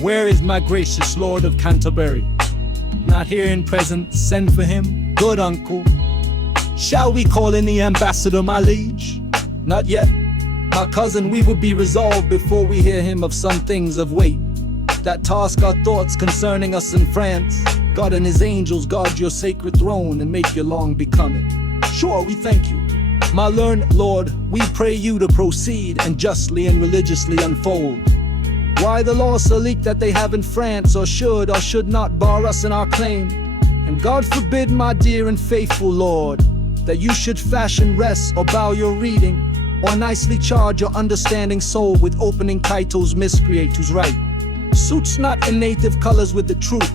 Where is my gracious Lord of Canterbury? Not here in present, send for him. Good uncle. Shall we call in the ambassador, my liege? Not yet. My cousin, we will be resolved before we hear him of some things of weight that task our thoughts concerning us in France. God and his angels guard your sacred throne and make your long becoming. Sure, we thank you. My learned Lord, we pray you to proceed and justly and religiously unfold why the law Salique that they have in France or should not bar us in our claim. And God forbid, my dear and faithful Lord, that you should fashion wrest or bow your reading, or nicely charge your understanding soul with opening titles miscreate who's right. Suits not in native colors with the truth,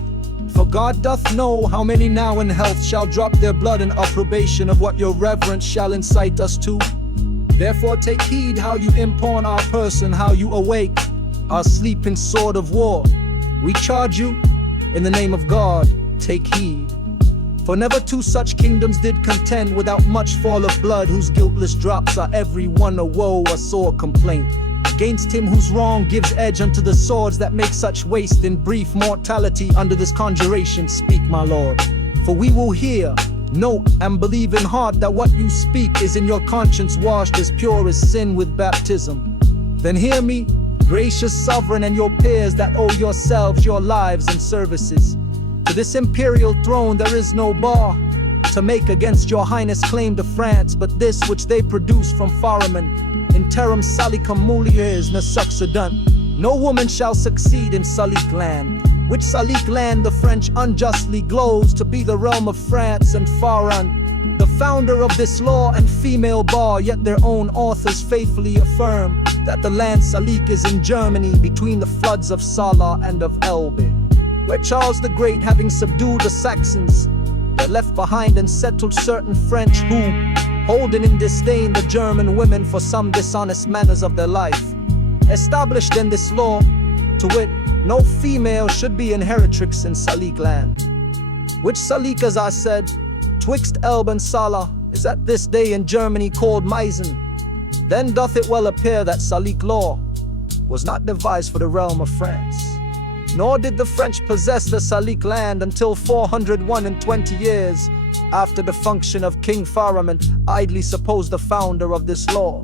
for God doth know how many now in health shall drop their blood in approbation of what your reverence shall incite us to. Therefore take heed how you impawn our person, how you awake our sleeping sword of war. We charge you, in the name of God, take heed. For never two such kingdoms did contend without much fall of blood, whose guiltless drops are every one a woe, a sore complaint against him whose wrong gives edge unto the swords that make such waste in brief mortality. Under this conjuration speak, my Lord, for we will hear, note, and believe in heart that what you speak is in your conscience washed as pure as sin with baptism. Then hear me, gracious sovereign, and your peers that owe yourselves your lives and services. To this imperial throne there is no bar to make against your highness claim to France, but this which they produce from foramen, interim Salique mulieres ne succedant. No woman shall succeed in Salique land, which Salique land the French unjustly glows to be the realm of France and Faran, the founder of this law and female bar. Yet their own authors faithfully affirm that the land Salique is in Germany, between the floods of Salah and of Elbe, where Charles the Great, having subdued the Saxons, they left behind and settled certain French who, holding in disdain the German women for some dishonest manners of their life, established in this law, to wit, no female should be inheritrix in Salique land, which Salique, as I said, twixt Elbe and Salah, is at this day in Germany called Meissen. Then doth it well appear that Salique law was not devised for the realm of France, nor did the French possess the Salique land until 421 years after the function of King Faramund, idly supposed the founder of this law,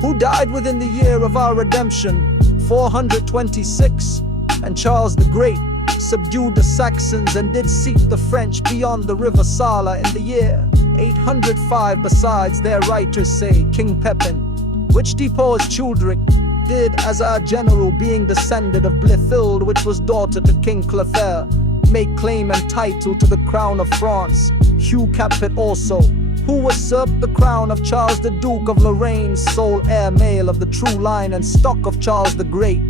who died within the year of our redemption, 426, and Charles the Great subdued the Saxons and did seek the French beyond the river Salah in the year 805. Besides, their writers say King Pepin, which deposed Childeric, did as our general, being descended of Blithilde, which was daughter to King Clotaire, make claim and title to the crown of France. Hugh Capet also, who usurped the crown of Charles the Duke of Lorraine, sole heir male of the true line and stock of Charles the Great,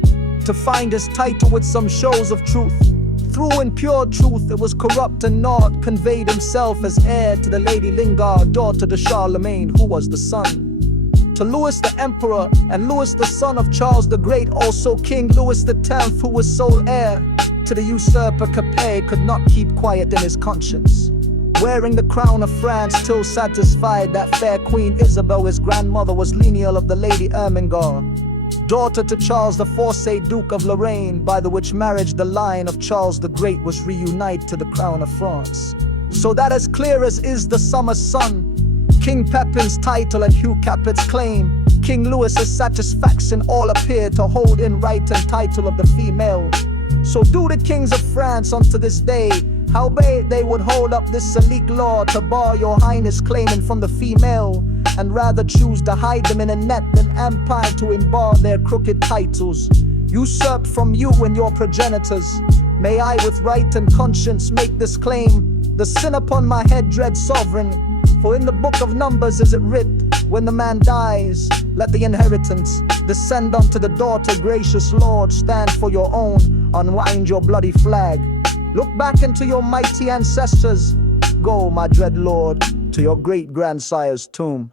to find his title with some shows of truth. Through in pure truth it was corrupt and naught, conveyed himself as heir to the Lady Lingard, daughter to Charlemagne, who was the son to Louis the Emperor, and Louis the son of Charles the Great, also King Louis X, who was sole heir to the usurper Capet, could not keep quiet in his conscience, wearing the crown of France till satisfied that fair Queen Isabel, his grandmother, was lineal of the Lady Ermengarde, daughter to Charles the Fourcade, Duke of Lorraine, by the which marriage the line of Charles the Great was reunited to the crown of France. So that as clear as is the summer's sun, King Pepin's title and Hugh Capet's claim, King Louis's satisfaction, all appear to hold in right and title of the female. So do the kings of France unto this day, howbeit they would hold up this Salique law to bar your highness claiming from the female, and rather choose to hide them in a net than empire to embar their crooked titles, usurped from you and your progenitors. May I with right and conscience make this claim, the sin upon my head, dread sovereign, for in the book of Numbers is it writ, when the man dies, let the inheritance descend unto the daughter. Gracious Lord, stand for your own, unwind your bloody flag, look back into your mighty ancestors, go, my dread Lord, to your great grandsire's tomb.